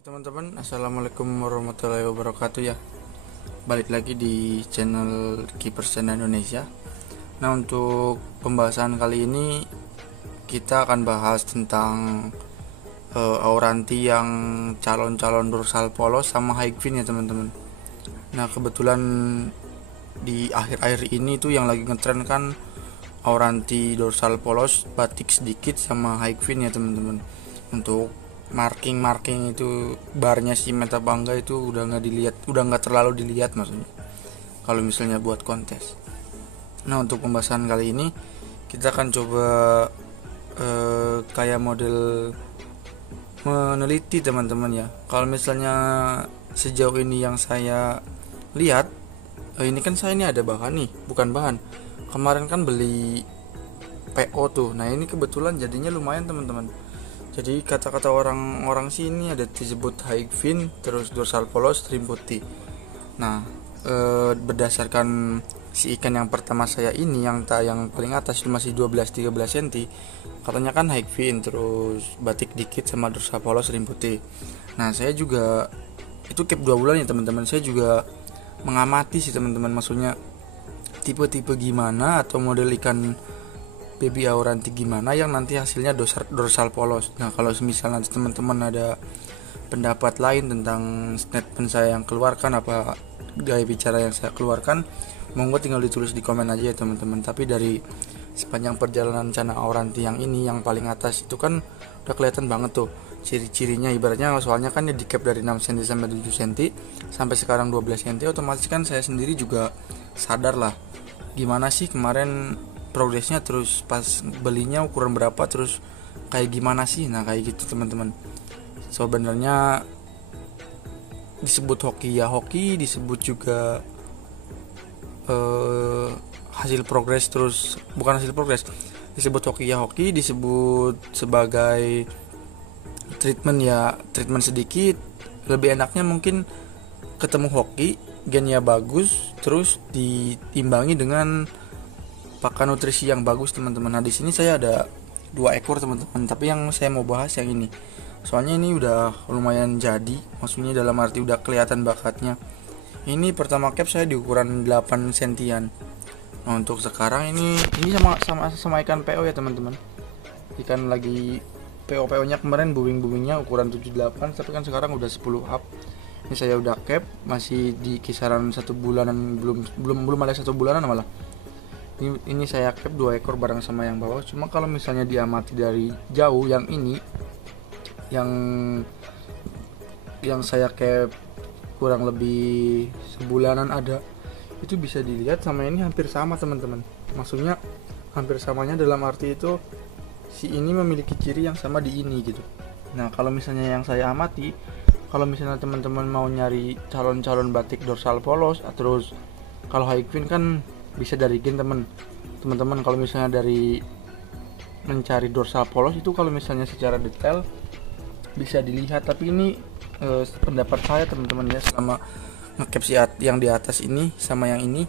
Teman-teman, assalamualaikum warahmatullahi wabarakatuh ya. Balik lagi di channel Keepers Channel Indonesia. Nah, untuk pembahasan kali ini kita akan bahas tentang Auranti yang calon-calon dorsal polos sama high fin ya teman-teman. Nah, kebetulan di akhir-akhir ini tuh yang lagi ngetren kan Auranti dorsal polos batik sedikit sama high fin ya teman-teman. Untuk marking itu barnya si meta bangga itu udah nggak terlalu dilihat maksudnya kalau misalnya buat kontes. Nah, untuk pembahasan kali ini kita akan coba kayak model meneliti teman-teman ya. Kalau misalnya sejauh ini yang saya lihat, ini kan saya ini ada bahan nih, bukan bahan, kemarin kan beli PO tuh. Nah, ini kebetulan jadinya lumayan teman-teman. Jadi kata-kata orang-orang sini ada disebut high fin, terus dorsal polos, trim putih. Nah, berdasarkan si ikan yang pertama saya ini yang paling atas itu masih 12-13 cm, katanya kan high fin, terus batik dikit sama dorsal polos, trim putih. Nah, saya juga itu cap 2 bulan ya teman-teman. Saya juga mengamati sih teman-teman, maksudnya tipe-tipe gimana atau model ikan baby Auranti gimana yang nanti hasilnya dorsal polos. Nah, kalau misalnya nanti teman-teman ada pendapat lain tentang statement saya yang keluarkan, apa gaya bicara yang saya keluarkan, monggo tinggal ditulis di komen aja ya teman-teman. Tapi dari sepanjang perjalanan channel Auranti yang ini yang paling atas itu kan udah kelihatan banget tuh ciri-cirinya, ibaratnya soalnya kan di cap dari 6 cm sampai 7 cm sampai sekarang 12 cm, otomatis kan saya sendiri juga sadar lah gimana sih kemarin progresnya, terus pas belinya ukuran berapa, terus kayak gimana sih. Nah, kayak gitu teman-teman. Sebenarnya disebut hoki ya hoki, disebut juga hasil progres, terus bukan hasil progres, disebut hoki ya hoki, disebut sebagai treatment ya treatment sedikit. Lebih enaknya mungkin ketemu hoki gennya bagus terus diimbangi dengan pakan nutrisi yang bagus teman-teman. Nah, di sini saya ada 2 ekor teman-teman, tapi yang saya mau bahas yang ini. Soalnya ini udah lumayan jadi, maksudnya dalam arti udah kelihatan bakatnya. Ini pertama cap saya di ukuran 8 sentian. Nah, untuk sekarang ini sama ikan PO ya teman-teman. Ikan lagi PO-nya kemarin booming-boomingnya ukuran 78, tapi kan sekarang udah 10 up. Ini saya udah cap, masih di kisaran 1 bulanan, belum ada 1 bulanan malah. Ini saya cap 2 ekor bareng sama yang bawah. Cuma kalau misalnya diamati dari jauh, yang ini yang saya cap kurang lebih sebulanan ada, itu bisa dilihat sama ini hampir sama teman-teman. Maksudnya hampir samanya dalam arti itu si ini memiliki ciri yang sama di ini gitu. Nah, kalau misalnya yang saya amati, kalau misalnya teman-teman mau nyari calon-calon batik dorsal polos, terus kalau high fin kan bisa dari gen teman-teman. Kalau misalnya dari mencari dorsal polos itu kalau misalnya secara detail bisa dilihat, tapi ini pendapat saya teman-teman ya, selama ngecap yang di atas ini sama yang ini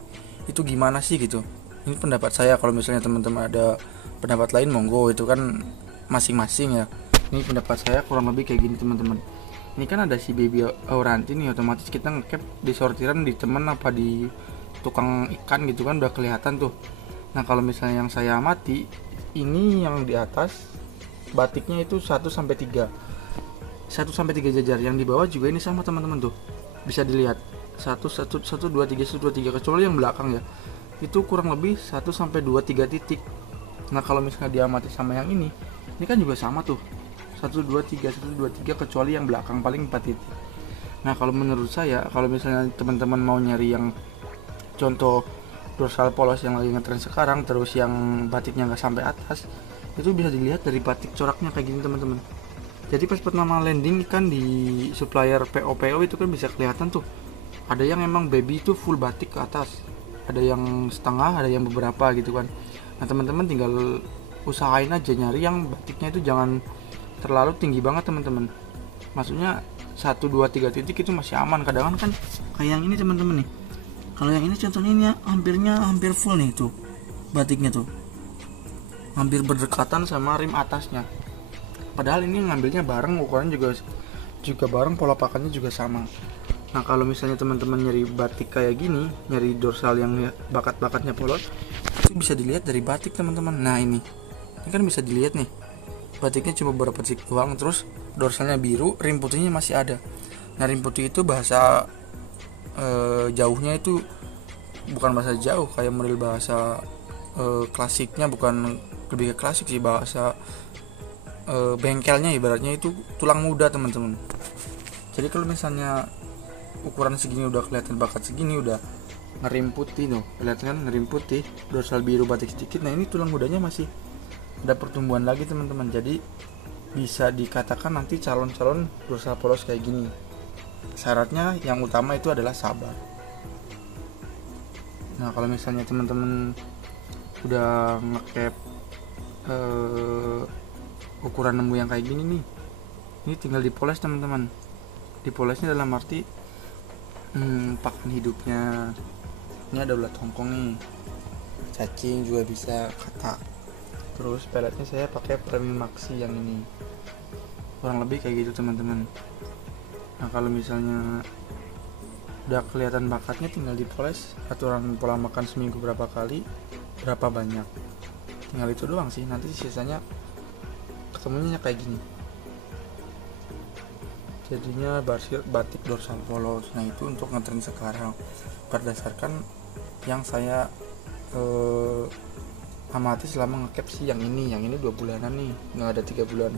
itu gimana sih gitu. Ini pendapat saya, kalau misalnya teman-teman ada pendapat lain monggo, itu kan masing-masing ya. Ini pendapat saya kurang lebih kayak gini teman-teman. Ini kan ada si baby Auranti nih, otomatis kita ngecap di sortiran di temen apa di tukang ikan gitu kan udah kelihatan tuh. Nah, kalau misalnya yang saya amati ini yang di atas batiknya itu 1 sampai 3 jajar, yang di bawah juga ini sama teman-teman tuh. Bisa dilihat 1 2 3 kecuali yang belakang ya. Itu kurang lebih 1 sampai 2 3 titik. Nah, kalau misalnya diamati sama yang ini kan juga sama tuh. 1 2 3 kecuali yang belakang paling 4 titik. Nah, kalau menurut saya, kalau misalnya teman-teman mau nyari yang contoh dorsal polos yang lagi ngetren sekarang, terus yang batiknya nggak sampai atas, itu bisa dilihat dari batik coraknya kayak gini teman-teman. Jadi pas pertama landing kan di supplier PO itu kan bisa kelihatan tuh, ada yang emang baby itu full batik ke atas, ada yang setengah, ada yang beberapa gitu kan. Nah, teman-teman tinggal usahain aja nyari yang batiknya itu jangan terlalu tinggi banget teman-teman. Maksudnya 1 2 3 titik itu masih aman. Kadang kan kayak yang ini teman-teman nih. Kalau yang ini contohnya ini hampir full nih tuh batiknya tuh, hampir berdekatan sama rim atasnya. Padahal ini ngambilnya bareng, ukuran juga juga bareng, pola pakainya juga sama. Nah kalau misalnya teman-teman nyari batik kayak gini, nyari dorsal yang bakat-bakatnya polos, itu bisa dilihat dari batik teman-teman. Nah ini kan bisa dilihat nih, batiknya cuma beberapa titik doang, terus dorsalnya biru, rim putihnya masih ada. Nah rim putih itu bahasa jauhnya itu bukan bahasa jauh kayak model bahasa klasiknya, bukan lebih ke klasik sih, bahasa bengkelnya ibaratnya itu tulang muda teman-teman. Jadi kalau misalnya ukuran segini udah kelihatan bakat segini, udah ngerim putih tuh, kelihatan kan ngerim putih, dorsal biru batik sedikit. Nah ini tulang mudanya masih ada pertumbuhan lagi teman-teman. Jadi bisa dikatakan nanti calon-calon dorsal polos kayak gini. Syaratnya yang utama itu adalah sabar. Nah kalau misalnya teman-teman udah ngecap ukuran lembu yang kayak gini nih, ini tinggal dipoles teman-teman. Dipolesnya dalam arti pakan hidupnya. Ini ada ulat hongkong nih, cacing juga bisa, katak. Terus peletnya saya pakai premium maxi yang ini, kurang lebih kayak gitu teman-teman. Nah kalau misalnya udah kelihatan bakatnya, tinggal dipoles. Aturan pola makan seminggu berapa kali, berapa banyak, tinggal itu doang sih. Nanti sisanya ketemunya kayak gini, jadinya batik dorsal polos. Nah itu untuk ngetren sekarang berdasarkan yang saya amati selama ngecap sih. Yang ini 2 bulanan nih, nggak ada 3 bulan.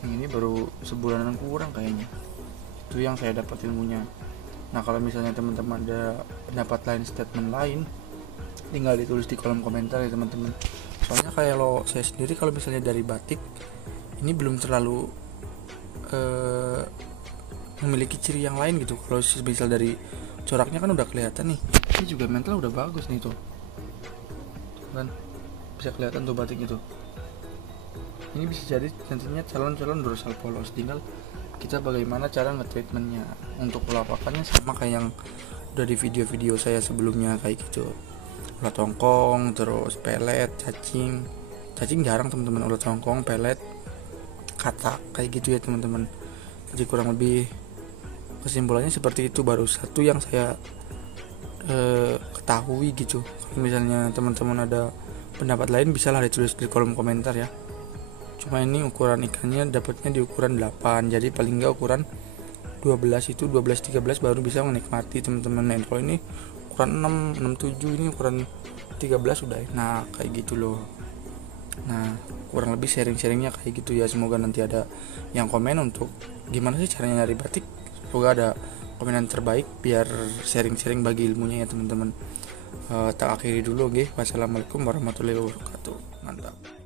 Yang ini baru sebulanan kurang kayaknya. Itu yang saya dapat ilmunya. Nah kalau misalnya teman-teman ada pendapat lain, statement lain, tinggal ditulis di kolom komentar ya teman-teman. Soalnya kayak lo saya sendiri, kalau misalnya dari batik ini belum terlalu memiliki ciri yang lain gitu. Kalau misal dari coraknya kan udah kelihatan nih, ini juga mental udah bagus nih tuh kan, bisa kelihatan tuh batik itu. Ini bisa jadi nantinya calon-calon dorsal polos. Tinggal kita bagaimana cara nge-treatmentnya. Untuk pola pakannya sama kayak yang udah di video-video saya sebelumnya kayak gitu. Ulat hongkong, terus pelet, cacing jarang teman-teman. Ulat hongkong, pelet, katak kayak gitu ya teman-teman. Jadi kurang lebih kesimpulannya seperti itu. Baru satu yang saya ketahui gitu. Kalau misalnya teman-teman ada pendapat lain, bisa lah ditulis di kolom komentar ya. Cuma ini ukuran ikannya dapatnya di ukuran 8, jadi paling enggak ukuran 12 itu 12-13 baru bisa menikmati teman-teman. Nah kalau ini ukuran 6-7, ini ukuran 13 udah enak kayak gitu loh. Nah kurang lebih sharing-sharingnya kayak gitu ya. Semoga nanti ada yang komen untuk gimana sih caranya nyari batik. Semoga ada komenan terbaik biar sharing-sharing bagi ilmunya ya teman-teman. Tak akhiri dulu, wassalamualaikum warahmatullahi wabarakatuh. Mantap.